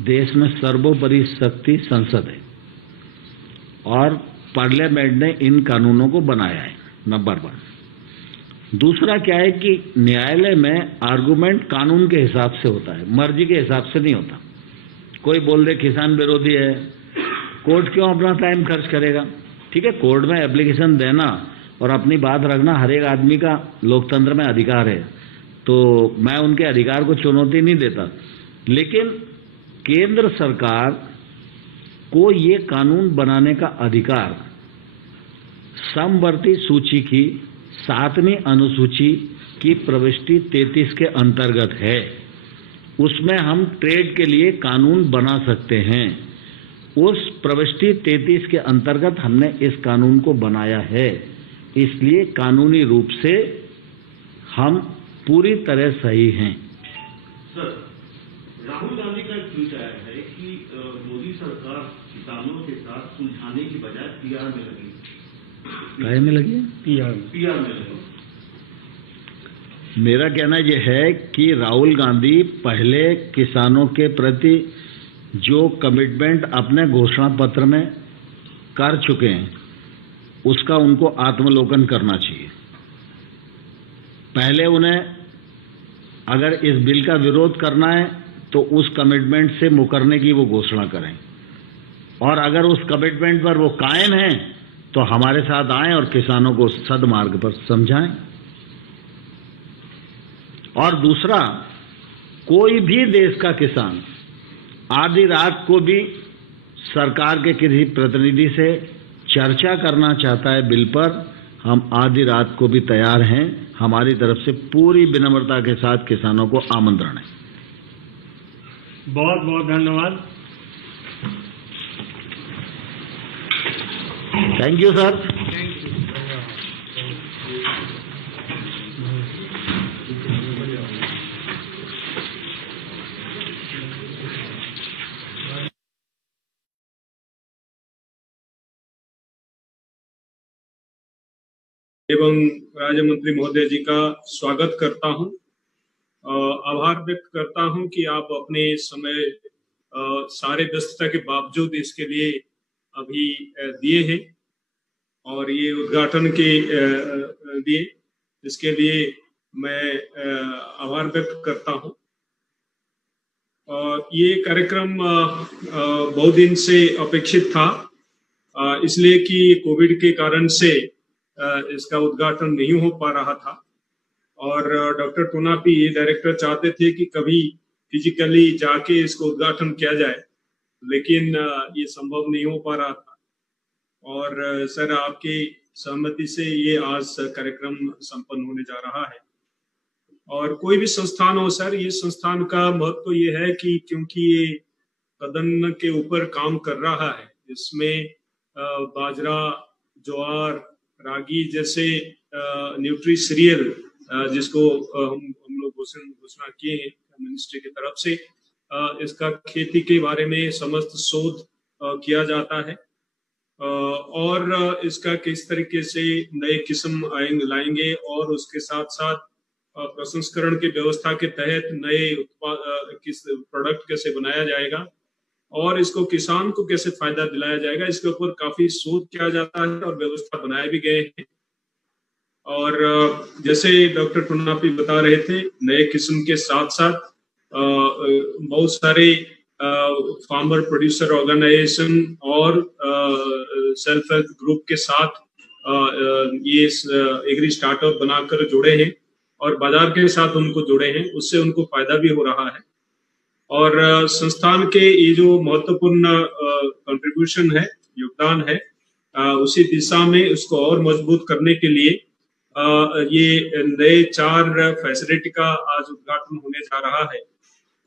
देश में सर्वोपरि शक्ति संसद है और पार्लियामेंट ने इन कानूनों को बनाया है, नंबर 1। दूसरा क्या है कि न्यायालय में आर्गुमेंट कानून के हिसाब से होता है, मर्जी के हिसाब से नहीं होता। कोई बोल दे किसान विरोधी है, कोर्ट क्यों अपना टाइम खर्च करेगा। ठीक है, कोर्ट में एप्लीकेशन देना और अपनी बात रखना हर एक आदमी का लोकतंत्र में अधिकार है, तो मैं उनके अधिकार को चुनौती नहीं देता। लेकिन केंद्र सरकार को ये कानून बनाने का अधिकार समवर्ती सूची की 7वीं अनुसूची की प्रविष्टि 33 के अंतर्गत है। उसमें हम ट्रेड के लिए कानून बना सकते हैं। उस प्रविष्टि 33 के अंतर्गत हमने इस कानून को बनाया है, इसलिए कानूनी रूप से हम पूरी तरह सही हैं। सर, राहुल गांधी का एक ट्वीट आया है कि मोदी सरकार किसानों के साथ सुलझाने की बजाय पीआर में लगी। काय में लगी है? पीआर में लगी। मेरा कहना यह है कि राहुल गांधी पहले किसानों के प्रति जो कमिटमेंट अपने घोषणा पत्र में कर चुके हैं उसका उनको आत्मलोकन करना चाहिए। पहले उन्हें अगर इस बिल का विरोध करना है तो उस कमिटमेंट से मुकरने की वो घोषणा करें, और अगर उस कमिटमेंट पर वो कायम हैं तो हमारे साथ आएं और किसानों को सदमार्ग पर समझाएं। और दूसरा, कोई भी देश का किसान आधी रात को भी सरकार के किसी प्रतिनिधि से चर्चा करना चाहता है बिल पर, हम आधी रात को भी तैयार हैं। हमारी तरफ से पूरी विनम्रता के साथ किसानों को आमंत्रण है। बहुत बहुत धन्यवाद। Thank you sir. एवं राज्य मंत्री महोदय जी का स्वागत करता हूं। आभार व्यक्त करता हूं कि आप अपने समय सारे व्यस्तता के बावजूद इसके लिए अभी दिए हैं और ये उद्घाटन के लिए इसके लिए मैं आभार व्यक्त करता हूं। ये कार्यक्रम बहुत दिन से अपेक्षित था, इसलिए कि कोविड के कारण से इसका उद्घाटन नहीं हो पा रहा था और डॉक्टर टोनापी डायरेक्टर चाहते थे कि कभी फिजिकली जाके इसको उद्घाटन किया जाए, लेकिन ये संभव नहीं हो पा रहा था और सर आपकी सहमति से ये आज कार्यक्रम संपन्न होने जा रहा है। और कोई भी संस्थान हो सर, ये संस्थान का महत्व ये है कि क्योंकि ये कदम के ऊपर काम कर रहा है, इसमें बाजरा, ज्वार, रागी जैसे न्यूट्री सीरियल जिसको हम लोग घोषणा किए हैं मिनिस्ट्री की तरफ से, इसका खेती के बारे में समस्त शोध किया जाता है और इसका किस तरीके से नए किस्म लाएंगे और उसके साथ साथ प्रसंस्करण की व्यवस्था के तहत नए उत्पाद किस प्रोडक्ट कैसे बनाया जाएगा और इसको किसान को कैसे फायदा दिलाया जाएगा, इसके ऊपर काफी शोध किया जाता है और व्यवस्था बनाए भी गए हैं। और जैसे डॉक्टर टोनापी बता रहे थे, नए किस्म के साथ साथ बहुत सारे फार्मर प्रोड्यूसर ऑर्गेनाइजेशन और सेल्फ हेल्प ग्रुप के साथ ये एग्री स्टार्टअप बनाकर जुड़े हैं और बाजार के साथ उनको जुड़े हैं, उससे उनको फायदा भी हो रहा है। और संस्थान के ये जो महत्वपूर्ण कंट्रीब्यूशन है, योगदान है, उसी दिशा में उसको और मजबूत करने के लिए ये नए 4 फैसिलिटी का आज उद्घाटन होने जा रहा है।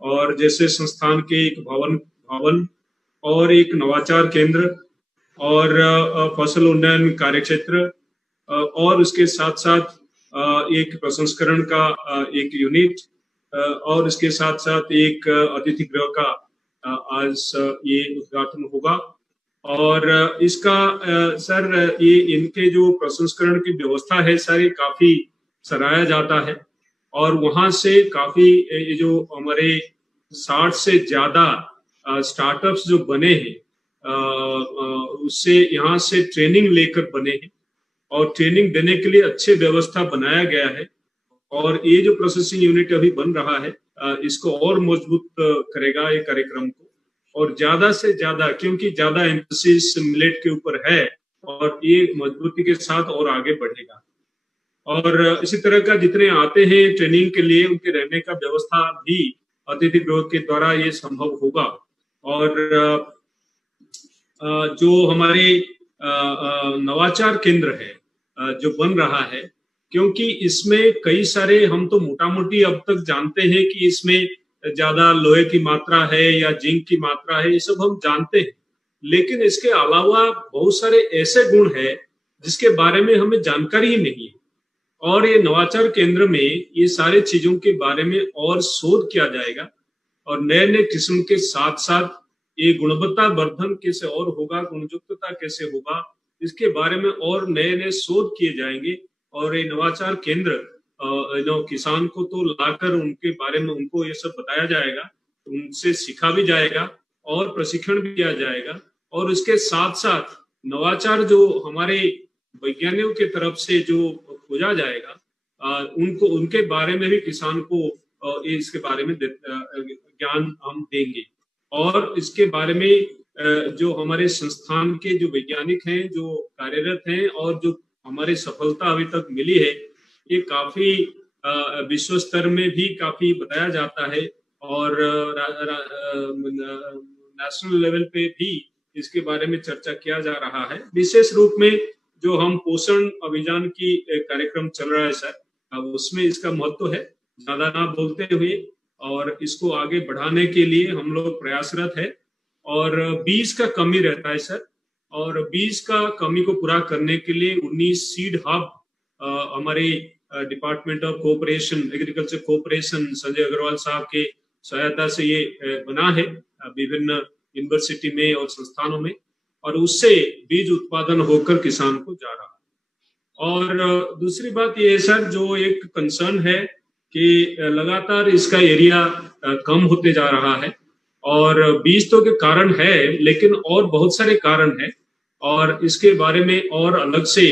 और जैसे संस्थान के एक भवन और एक नवाचार केंद्र और फसल उन्नयन कार्यक्षेत्र और उसके साथ साथ एक प्रसंस्करण का एक यूनिट और इसके साथ साथ एक अतिथि गृह का आज ये उद्घाटन होगा। और इसका सर ये इनके जो प्रसंस्करण की व्यवस्था है सर, ये काफी सराहा जाता है और वहां से काफी ये जो हमारे 60 से ज्यादा स्टार्टअप्स जो बने हैं उससे यहाँ से ट्रेनिंग लेकर बने हैं और ट्रेनिंग देने के लिए अच्छे व्यवस्था बनाया गया है। और ये जो प्रोसेसिंग यूनिट अभी बन रहा है इसको और मजबूत करेगा ये कार्यक्रम को, और ज्यादा से ज्यादा, क्योंकि ज्यादा एम्फेसिस मिलेट के ऊपर है और ये मजबूती के साथ और आगे बढ़ेगा। और इसी तरह का जितने आते हैं ट्रेनिंग के लिए उनके रहने का व्यवस्था भी अतिथि गृह के द्वारा ये संभव होगा। और जो हमारे नवाचार केंद्र है जो बन रहा है, क्योंकि इसमें कई सारे, हम तो मोटा मोटी अब तक जानते हैं कि इसमें ज्यादा लोहे की मात्रा है या जिंक की मात्रा है, ये सब हम जानते हैं, लेकिन इसके अलावा बहुत सारे ऐसे गुण है जिसके बारे में हमें जानकारी ही नहीं है। और ये नवाचार केंद्र में ये सारे चीजों के बारे में और शोध किया जाएगा और नए नए किस्म के साथ साथ ये गुणवत्ता वर्धन कैसे और होगा, गुणयुक्तता कैसे होगा, इसके बारे में और नए नए शोध किए जाएंगे। और ये नवाचार केंद्र किसान को तो लाकर उनके बारे में उनको ये सब बताया जाएगा, उनसे सीखा भी जाएगा और प्रशिक्षण भी दिया जाएगा। और उसके साथ साथ नवाचार जो हमारे वैज्ञानिकों की तरफ से जो खोजा जाएगा उनको, उनके बारे में भी किसान को इसके बारे में ज्ञान हम देंगे। और इसके बारे में जो हमारे संस्थान के जो वैज्ञानिक हैं, जो कार्यरत हैं और जो हमारी सफलता अभी तक मिली है, ये काफी विश्व स्तर में भी काफी बताया जाता है और नेशनल लेवल पे भी इसके बारे में चर्चा किया जा रहा है। विशेष रूप में जो हम पोषण अभियान की कार्यक्रम चल रहा है सर, उसमें इसका महत्व है, ज्यादा ना बोलते हुए। और इसको आगे बढ़ाने के लिए हम लोग प्रयासरत है। और बीज का कमी रहता है सर, और बीज का कमी को पूरा करने के लिए 19 सीड हब हमारे department of cooperation, agriculture cooperation Sanjay Agarwal साहब के सहायता से ये बना है विभिन्न यूनिवर्सिटी में और संस्थानों में, और उससे बीज उत्पादन होकर किसान को जा रहा है। और दूसरी बात ये है सर, जो एक कंसर्न है कि लगातार इसका एरिया कम होते जा रहा है, और बीज तो के कारण है लेकिन और बहुत सारे कारण है, और इसके बारे में और अलग से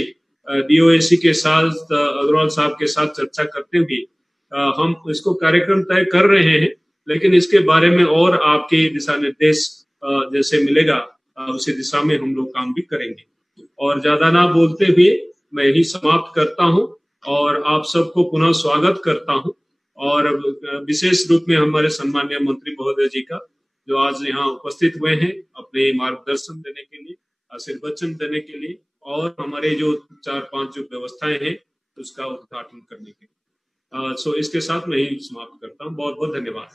डीओएसी के साथ अग्रवाल साहब के साथ चर्चा करते हुए हम इसको कार्यक्रम तय कर रहे हैं, लेकिन इसके बारे में और आपके दिशा निर्देश जैसे मिलेगा उसी दिशा में हम लोग काम भी करेंगे। और ज्यादा ना बोलते हुए मैं यही समाप्त करता हूं और आप सबको पुनः स्वागत करता हूं, और विशेष रूप में हमारे सम्मानीय मंत्री महोदय जी का, जो आज यहाँ उपस्थित हुए हैं अपने मार्गदर्शन देने के लिए, आशीर्वचन देने के लिए, और हमारे जो 4-5 जो व्यवस्थाएं हैं उसका उद्घाटन करने के लिए। सो इसके साथ मैं ही समाप्त करता हूँ। बहुत बहुत धन्यवाद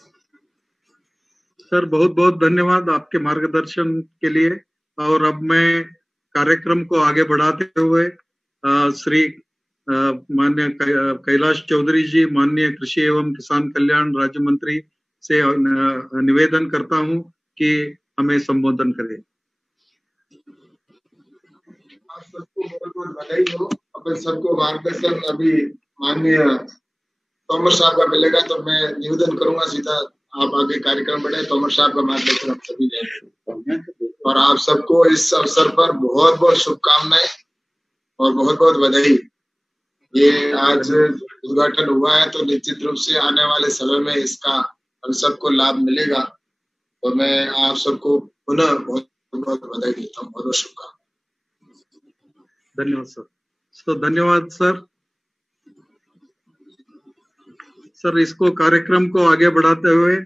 सर, बहुत बहुत धन्यवाद आपके मार्गदर्शन के लिए। और अब मैं कार्यक्रम को आगे बढ़ाते हुए श्री माननीय कैलाश चौधरी जी, माननीय कृषि एवं किसान कल्याण राज्य मंत्री से निवेदन करता हूं कि हमें संबोधन करें। आप सबको बहुत बहुत बधाई हो। अपन सबको मार्गदर्शन अभी माननीय तोमर साहब का मिलेगा, तो मैं निवेदन करूंगा सीधा आप आगे कार्यक्रम बढ़े। तोमर साहब का मार्गदर्शन आप सभी लेंगे, और आप सबको इस अवसर पर बहुत बहुत शुभकामनाएं और बहुत बहुत बधाई। ये आज उद्घाटन हुआ है तो निश्चित रूप से आने वाले समय में इसका हम सबको लाभ मिलेगा, तो मैं आप सबको पुनः बहुत बहुत बधाई देता हूँ, बहुत शुभकामनाएं। धन्यवाद सर। तो धन्यवाद सर। सर, इसको कार्यक्रम को आगे बढ़ाते हुए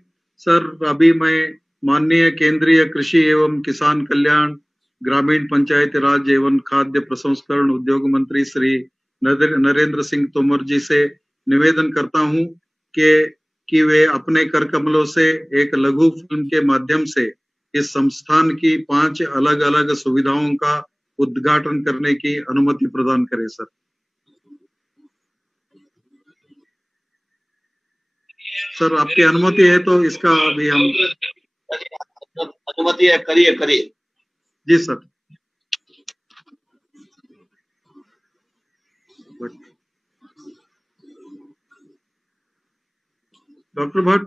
सर अभी मैं माननीय केंद्रीय कृषि एवं किसान कल्याण, ग्रामीण पंचायती राज एवं खाद्य प्रसंस्करण उद्योग मंत्री श्री नरेंद्र सिंह तोमर जी से निवेदन करता हूं कि वे अपने कर कमलों से एक लघु फिल्म के माध्यम से इस संस्थान की 5 अलग अलग सुविधाओं का उद्घाटन करने की अनुमति प्रदान करें सर। सर, आपकी अनुमति है तो इसका अभी हम अनुमति है, करिए। जी सर। डॉक्टर भट्ट।